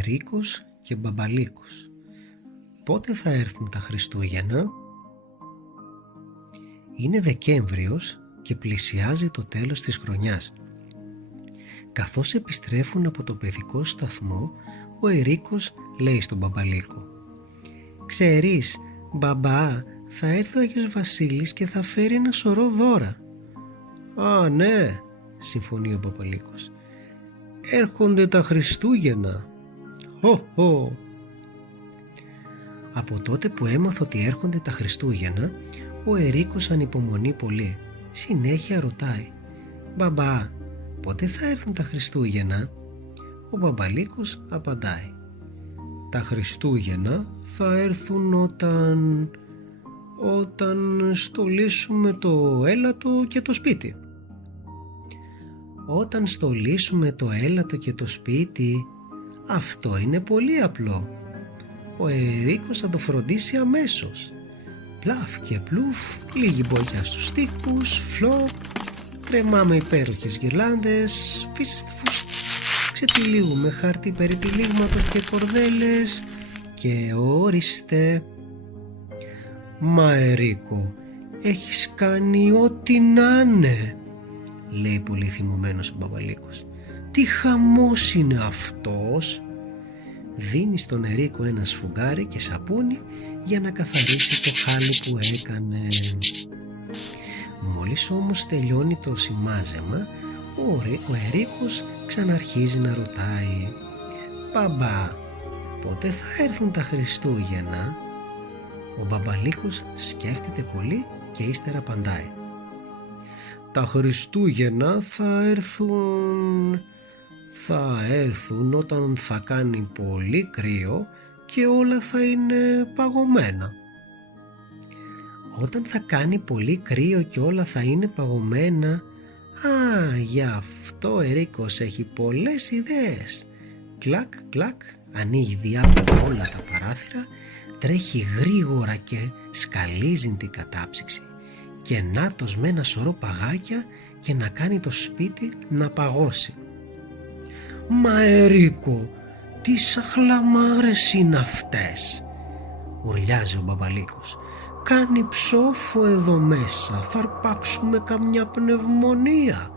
Ερίκος και Μπαμπαλίκος. Πότε θα έρθουν τα Χριστούγεννα? Είναι Δεκέμβριος και πλησιάζει το τέλος της χρονιάς. Καθώς επιστρέφουν από το παιδικό σταθμό, ο Ερίκος λέει στον Μπαμπαλίκο: «Ξέρεις, μπαμπά, θα έρθει ο Άγιος Βασίλης και θα φέρει ένα σωρό δώρα». «Α, ναι», συμφωνεί ο Μπαμπαλίκος. «Έρχονται τα Χριστούγεννα. Χω. Από τότε που έμαθε ότι έρχονται τα Χριστούγεννα, ο Ερίκος ανυπομονεί πολύ. Συνέχεια ρωτάει: «Μπαμπά, πότε θα έρθουν τα Χριστούγεννα?» Ο Μπαμπαλίκος απαντάει: «Τα Χριστούγεννα θα έρθουν όταν στολίσουμε το έλατο και το σπίτι». «Όταν στολίσουμε το έλατο και το σπίτι, αυτό είναι πολύ απλό. Ο Ερίκος θα το φροντίσει αμέσως. Πλαφ και πλούφ, λίγη μπογιά στους τοίχους, φλοπ, τρεμάμε υπέροχες γυρλάνδες, φιστ φουστ, ξετυλίγουμε χαρτί περιτυλίγματος και κορδέλες και ορίστε». «Μα Ερίκο, έχεις κάνει ό,τι να είναι», λέει πολύ θυμωμένος ο Μπαμπαλίκος. «Τι χαμός είναι αυτός?» Δίνει στον Ερίκο ένα σφουγγάρι και σαπούνι για να καθαρίσει το χάλι που έκανε. Μόλις όμως τελειώνει το σημάζεμα, ο Ερίκος ξαναρχίζει να ρωτάει: «Μπαμπά, πότε θα έρθουν τα Χριστούγεννα?» Ο Μπαμπαλίκος σκέφτεται πολύ και ύστερα απαντάει: «Τα Χριστούγεννα θα έρθουν όταν θα κάνει πολύ κρύο και όλα θα είναι παγωμένα». «Όταν θα κάνει πολύ κρύο και όλα θα είναι παγωμένα? Α, γι' αυτό ο Ερίκος έχει πολλές ιδέες». Κλακ κλακ, ανοίγει διάπλατα όλα τα παράθυρα, τρέχει γρήγορα και σκαλίζει την κατάψυξη και νάτος με ένα σωρό παγάκια και να κάνει το σπίτι να παγώσει. «Μα Ερίκο, τι σαχλαμάρες είναι αυτές?» ουρλιάζει ο Μπαμπαλίκος. «Κάνει ψόφο εδώ μέσα, θα αρπάξουμε καμιά πνευμονία.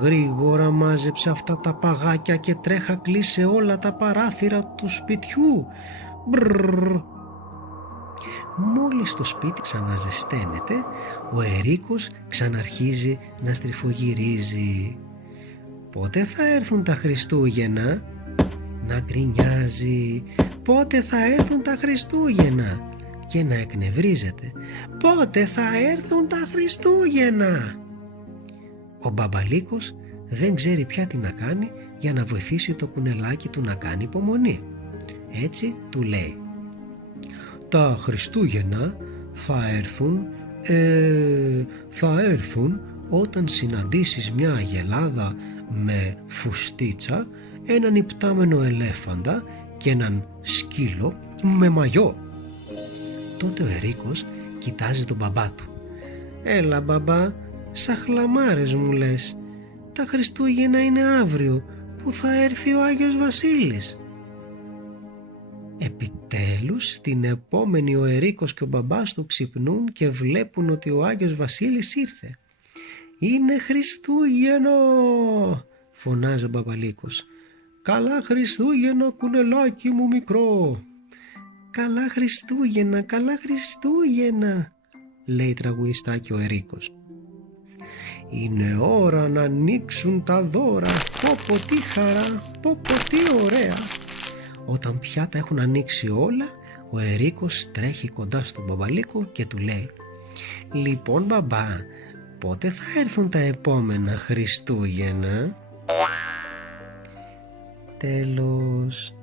Γρήγορα μάζεψε αυτά τα παγάκια και τρέχα κλείσε όλα τα παράθυρα του σπιτιού. Μπρρρρ». Μόλις το σπίτι ξαναζεσταίνεται, ο Ερίκος ξαναρχίζει να στριφογυρίζει. «Πότε θα έρθουν τα Χριστούγεννα?» να γκρινιάζει. «Πότε θα έρθουν τα Χριστούγεννα?» και να εκνευρίζεται. «Πότε θα έρθουν τα Χριστούγεννα?» Ο Μπαμπαλίκος δεν ξέρει πια τι να κάνει για να βοηθήσει το κουνελάκι του να κάνει υπομονή. Έτσι του λέει: «Τα Χριστούγεννα θα έρθουν όταν συναντήσεις μια αγελάδα με φουστίτσα, έναν υπτάμενο ελέφαντα και έναν σκύλο με μαγιό». Τότε ο Ερίκος κοιτάζει τον μπαμπά του. «Έλα μπαμπά, σαχλαμάρες μου λες. Τα Χριστούγεννα είναι αύριο που θα έρθει ο Άγιος Βασίλης». Επιτέλους την επόμενη ο Ερίκος και ο μπαμπάς του ξυπνούν και βλέπουν ότι ο Άγιος Βασίλης ήρθε. «Είναι Χριστούγεννο», φωνάζει ο Μπαμπαλίκος. «Καλά Χριστούγεννα κουνελάκι μου μικρό». «Καλά Χριστούγεννα, καλά Χριστούγεννα», λέει τραγουδιστάκι ο Ερίκος. «Είναι ώρα να ανοίξουν τα δώρα, πω τι χαρά, πω τι ωραία». Όταν πια τα έχουν ανοίξει όλα, ο Ερίκος τρέχει κοντά στον Μπαμπαλίκο και του λέει: «Λοιπόν μπαμπά, πότε θα έρθουν τα επόμενα Χριστούγεννα?» Τέλος.